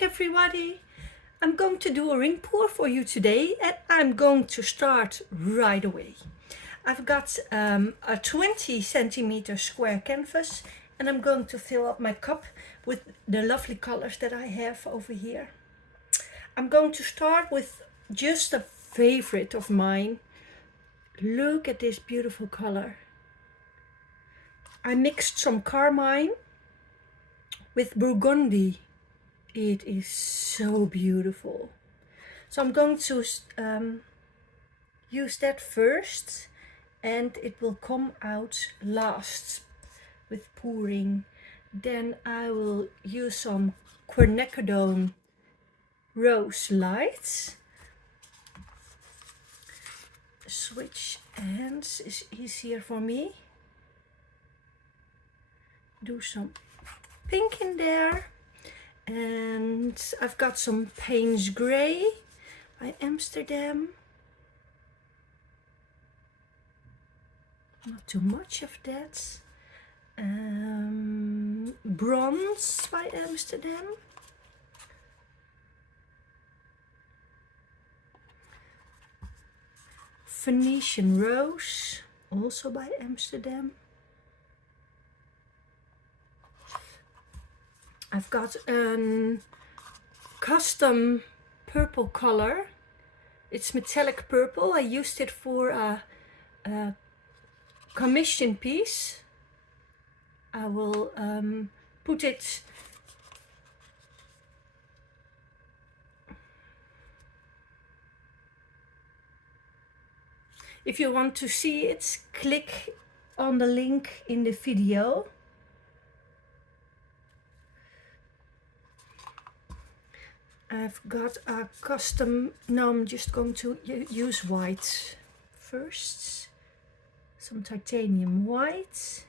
back, everybody. I'm going to do a ring pour for you today, and I'm going to start right away. I've got a 20 centimeter square canvas, and I'm going to fill up my cup with the lovely colors that I have over here. I'm going to start with just a favorite of mine. Look at this beautiful color. I mixed some carmine with burgundy. It is so beautiful. So I'm going to use that first, and it will come out last with pouring. Then I will use some Quinacrdone Rose Light. Switch hands is easier for me. Do some pink in there. And I've got some Paynes Grey by Amsterdam. Not too much of that. Bronze by Amsterdam. Venetian Rose, also by Amsterdam. I've got a custom purple color. It's metallic purple. I used it for a commission piece. I will put it if you want to see it, click on the link in the video. I've got a custom, now I'm just going to use white first, some titanium white.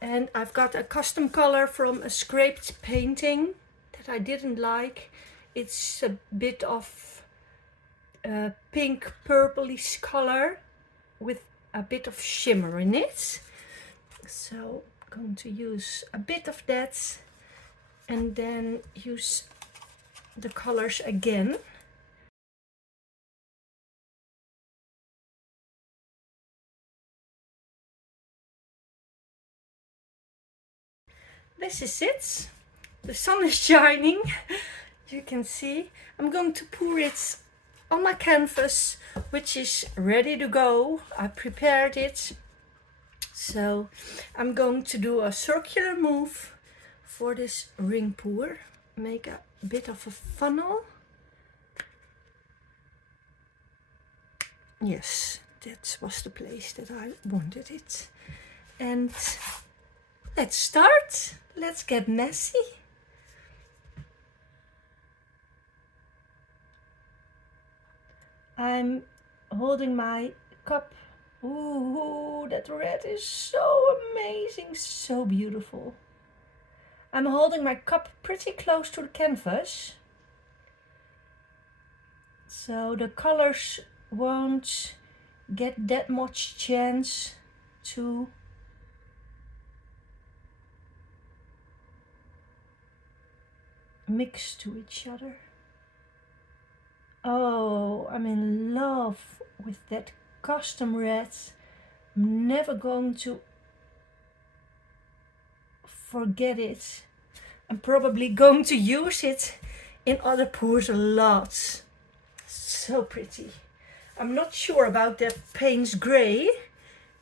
And I've got a custom color from a scraped painting that I didn't like. It's a bit of pink purplish color with a bit of shimmer in it. So I'm going to use a bit of that and then use the colors again. This is it. The sun is shining. You can see. I'm going to pour it on my canvas, which is ready to go. I prepared it. So I'm going to do a circular move for this ring pour. Make a bit of a funnel. Yes, that was the place that I wanted it. And let's start. Let's get messy. I'm holding my cup. Ooh, that red is so amazing, so beautiful. I'm holding my cup pretty close to the canvas, so the colors won't get that much chance to mix to each other. Oh, I'm in love with that custom red. I'm never going to forget it. I'm probably going to use it in other pours a lot. So pretty. I'm not sure about that Paynes Grey.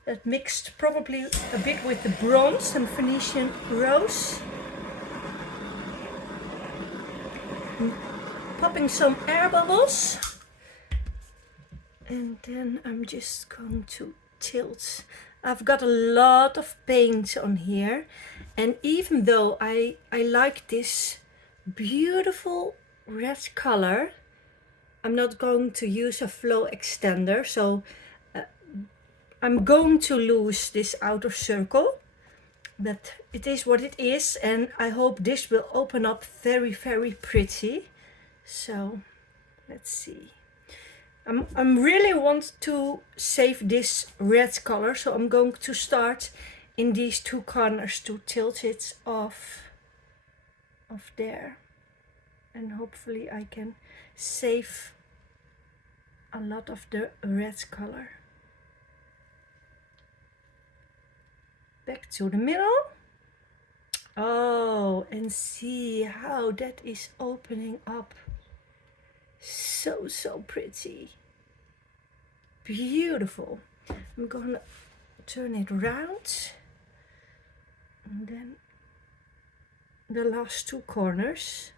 That mixed probably a bit with the bronze and Venetian Rose. Popping some air bubbles. And then I'm just going to tilt. I've got a lot of paint on here, and even though I like this beautiful red color, I'm not going to use a flow extender, so I'm going to lose this outer circle, but it is what it is, and I hope this will open up very, very pretty. So let's see. I'm really want to save this red color, so I'm going to start in these two corners to tilt it off there. and hopefully I can save a lot of the red color. Back to the middle. Oh, and see how that is opening up. So pretty. Beautiful. I'm gonna turn it around. And then the last two corners.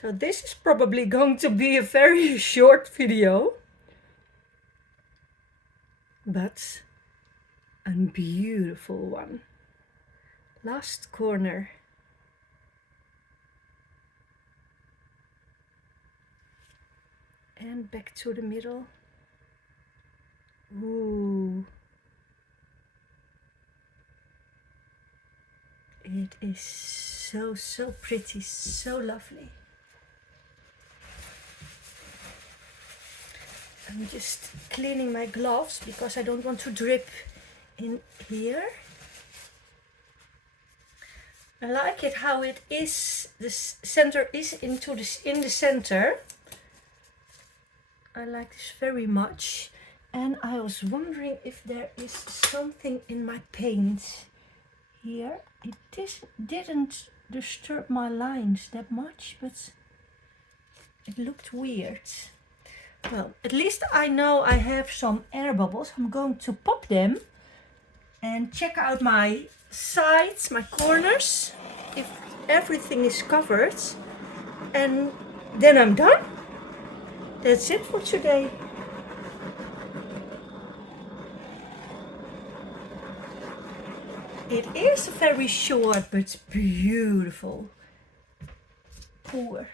So this is probably going to be a very short video. But a beautiful one. Last corner. And back to the middle. Ooh. It is so pretty, so lovely. I'm just cleaning my gloves because I don't want to drip in here. I like it how it is, the center is in the center. I like this very much. And I was wondering if there is something in my paint here. It didn't disturb my lines that much, but it looked weird. Well, at least I know I have some air bubbles. I'm going to pop them and check out my sides, my corners, if everything is covered. And then I'm done. That's it for today. It is very short but beautiful pour.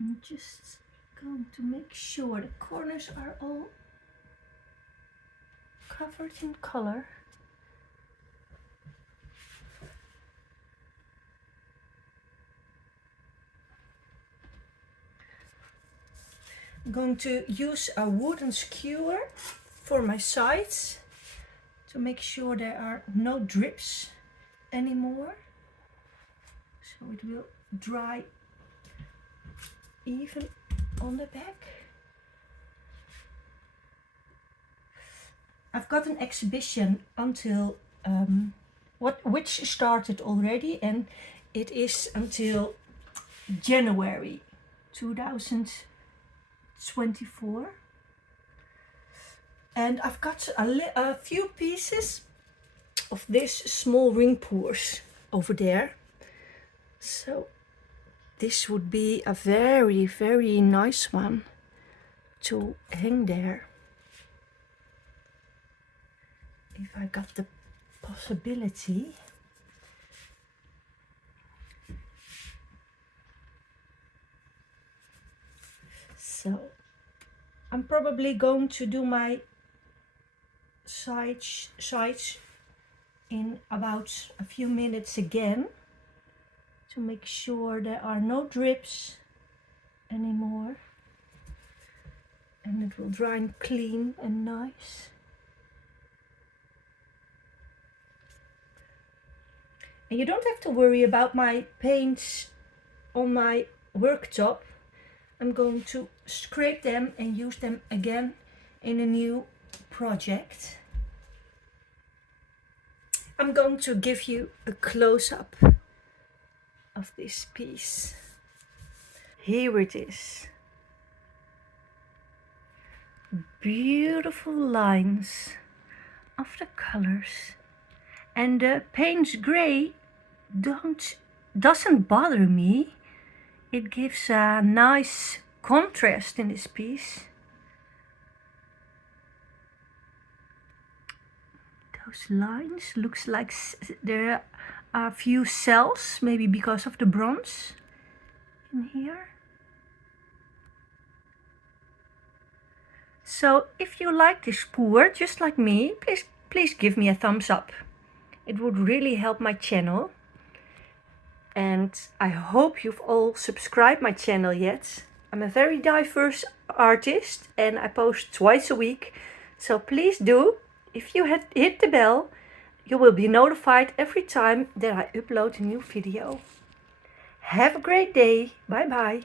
I'm just going to make sure the corners are all covered in color. I'm going to use a wooden skewer for my sides to make sure there are no drips anymore, so it will dry even on the back. I've got an exhibition until which started already, and it is until January 2024. And I've got a few pieces of this small ring pours over there. So this would be a very nice one to hang there. If I got the possibility. So I'm probably going to do my sides in about a few minutes again to make sure there are no drips anymore, and it will dry clean and nice. And you don't have to worry about my paints on my worktop. I'm going to scrape them and use them again in a new project. I'm going to give you a close-up of this piece. Here it is. Beautiful lines of the colors, and the Paynes grey doesn't bother me. It gives a nice contrast in this piece. Those lines looks like there are a few cells, maybe because of the bronze in here. So if you like this pour just like me, please give me a thumbs up. It would really help my channel. And I hope you've all subscribed my channel yet. I'm a very diverse artist and I post twice a week. So please do. If you hit the bell, you will be notified every time that I upload a new video. Have a great day. Bye bye.